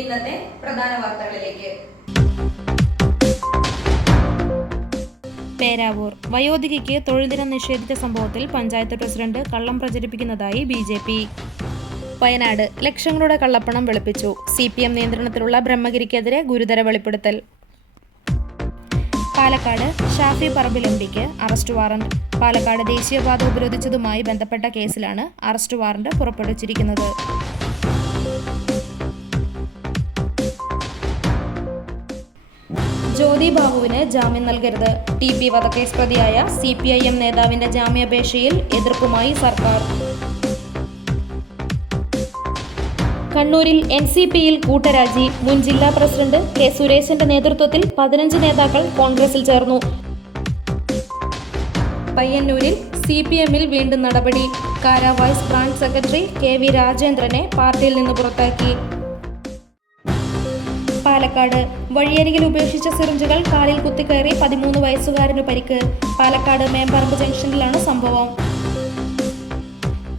ഇന്നത്തെ പ്രധാന വാർത്തകളിലേക്ക്. പേരാവൂർ വയോധികയ്ക്ക് തൊഴിൽ ദിനം നിഷേധിച്ച സംഭവത്തിൽ പഞ്ചായത്ത് പ്രസിഡന്റ് കള്ളം പ്രചരിപ്പിക്കുന്നതായി BJP. വയനാട് ലക്ഷങ്ങളുടെ കള്ളപ്പണം വെളുപ്പിച്ചു. CPM നിയന്ത്രണത്തിലുള്ള ബ്രഹ്മഗിരിക്കെതിരെ ഗുരുതര വെളിപ്പെടുത്തൽ. Palakkad Shafi Parambil MPക്ക് arrest warrant. പാലക്കാട് ദേശീയപാത ഉപരോധിച്ചതുമായി ബന്ധപ്പെട്ട കേസിലാണ് അറസ്റ്റ് വാറന്റ് പുറപ്പെടുവിച്ചിരിക്കുന്നത്. ജ്യോതി ബാബുവിന് ജാമ്യം നൽകരുത്. TP വധക്കേസ് പ്രതിയായ CPIM നേതാവിന്റെ ജാമ്യാപേക്ഷയിൽ എതിർപ്പുമായി സർക്കാർ. കണ്ണൂരിൽ NCPയിൽ കൂട്ടരാജി. മുൻ ജില്ലാ പ്രസിഡന്റ് K. സുരേശന്റെ നേതൃത്വത്തിൽ 15 നേതാക്കൾ കോൺഗ്രസിൽ ചേർന്നു. പയ്യന്നൂരിൽ CPMൽ വീണ്ടും നടപടി. കാര വൈസ് ബ്രാഞ്ച് സെക്രട്ടറി KV രാജേന്ദ്രനെ പാർട്ടിയിൽ നിന്ന് പുറത്താക്കി. പാലക്കാട് വഴിയരികിൽ ഉപേക്ഷിച്ച സിറിഞ്ചുകൾ കാലിൽ കുത്തിക്കയറി 13 വയസ്സുകാരന് പരിക്ക്. പാലക്കാട് മേമ്പറമ്പ് ജംഗ്ഷനിലാണ് സംഭവം.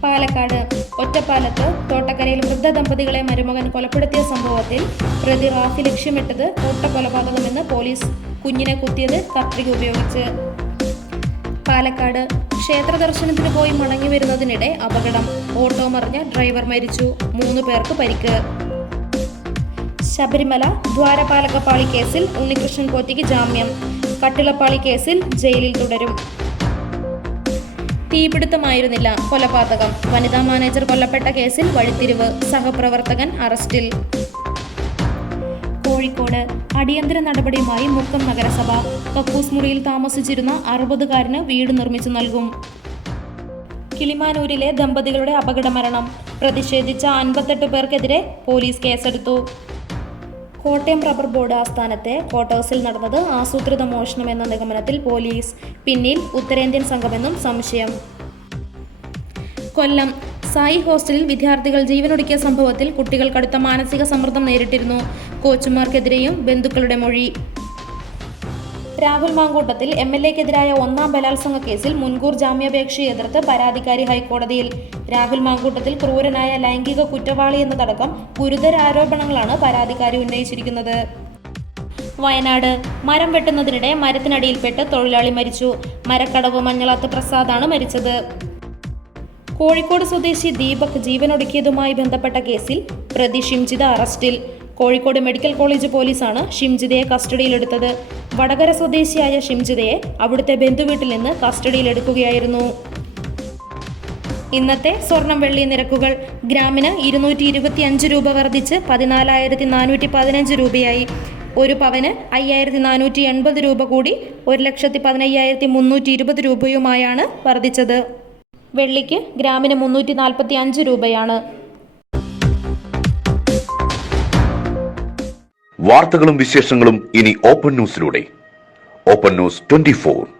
പാലക്കാട് ഒറ്റപ്പാലത്ത് തോട്ടക്കരയിൽ വൃദ്ധ ദമ്പതികളെ മരുമകൻ കൊലപ്പെടുത്തിയ സംഭവത്തിൽ പ്രതി റാഫി ലക്ഷ്യമിട്ടത് കൂട്ടക്കൊലപാതകമെന്ന് പോലീസ്. കുഞ്ഞിനെ കുത്തിയത് കത്രിക ഉപയോഗിച്ച്. പാലക്കാട് ക്ഷേത്ര ദർശനത്തിന് പോയി മടങ്ങി വരുന്നതിനിടെ അപകടം. ഓട്ടോ മറിഞ്ഞ ഡ്രൈവർ മരിച്ചു. 3 പേർക്ക് പരിക്ക്. ശബരിമല ദ്വാരപാലകപ്പാളി കേസിൽ ഉണ്ണികൃഷ്ണൻ പോറ്റിക്ക് ജാമ്യം. കട്ടിളപ്പാളി കേസിൽ ജയിലിൽ തുടരും. തീപിടുത്തമായിരുന്നില്ല കൊലപാതകം. വനിതാ മാനേജർ കൊല്ലപ്പെട്ട കേസിൽ വഴിത്തിരിവ്. സഹപ്രവർത്തകൻ അറസ്റ്റിൽ. കോഴിക്കോട് അടിയന്തര നടപടിയുമായി മുക്കം നഗരസഭ. കക്കൂസ് മുറിയിൽ താമസിച്ചിരുന്ന 60കാരന് വീട് നിർമ്മിച്ചു നൽകും. കിളിമാനൂരിലെ ദമ്പതികളുടെ അപകടമരണം. പ്രതിഷേധിച്ച 58 പേർക്കെതിരെ പോലീസ് കേസെടുത്തു. കോട്ടയം റബ്ബർ ബോർഡ് ആസ്ഥാനത്തെ ക്വാർട്ടേഴ്സിൽ നടന്നത് ആസൂത്രിത മോഷണമെന്ന നിഗമനത്തിൽ പോലീസ്. പിന്നിൽ ഉത്തരേന്ത്യൻ സംഘമെന്നും സംശയം. കൊല്ലം സായി ഹോസ്റ്റലിൽ വിദ്യാർത്ഥികൾ ജീവനൊടുക്കിയ സംഭവത്തിൽ കുട്ടികൾ കടുത്ത മാനസിക സമ്മർദ്ദം നേരിട്ടിരുന്നു. കോച്ചുമാർക്കെതിരെയും ബന്ധുക്കളുടെ മൊഴി. രാഹുൽ മാങ്കൂട്ടത്തിൽ MLAക്കെതിരായ 1ാം ബലാത്സംഗ കേസിൽ മുൻകൂർ ജാമ്യാപേക്ഷയെ എതിർത്ത് പരാതിക്കാരി ഹൈക്കോടതിയിൽ. രാഹുൽ മാങ്കൂട്ടത്തിൽ ക്രൂരനായ ലൈംഗിക കുറ്റവാളി എന്നതടക്കം ഗുരുതര ആരോപണങ്ങളാണ് പരാതിക്കാരി ഉന്നയിച്ചിരിക്കുന്നത്. വയനാട് മരം വെട്ടുന്നതിനിടെ മരത്തിനടിയിൽപ്പെട്ട് തൊഴിലാളി മരിച്ചു. മരക്കടവ് മഞ്ഞളാത്ത് പ്രസാദാണ് മരിച്ചത്. കോഴിക്കോട് സ്വദേശി ദീപക് ജീവനൊടുക്കിയതുമായി ബന്ധപ്പെട്ട കേസിൽ പ്രതി ഷിംജിത അറസ്റ്റിൽ. കോഴിക്കോട് മെഡിക്കൽ കോളേജ് പോലീസാണ് ഷിംജിതയെ കസ്റ്റഡിയിലെടുത്തത്. വടകര സ്വദേശിയായ ഷിംജിതയെ അവിടുത്തെ ബന്ധുവീട്ടിൽ നിന്ന് കസ്റ്റഡിയിലെടുക്കുകയായിരുന്നു. ഇന്നത്തെ സ്വർണം വെള്ളി നിരക്കുകൾ. ഗ്രാമിന് 225 രൂപ വർദ്ധിച്ച് 14,415 രൂപയായി. ഒരു പവന് 5,480 രൂപ കൂടി 1,15,320 രൂപയുമായാണ് വർദ്ധിച്ചത്. വെള്ളിക്ക് ഗ്രാമിന് 345 രൂപയാണ്. വാർത്തകളും വിശേഷങ്ങളും ഇനി ഓപ്പൺ ന്യൂസിലൂടെ. Open news 24.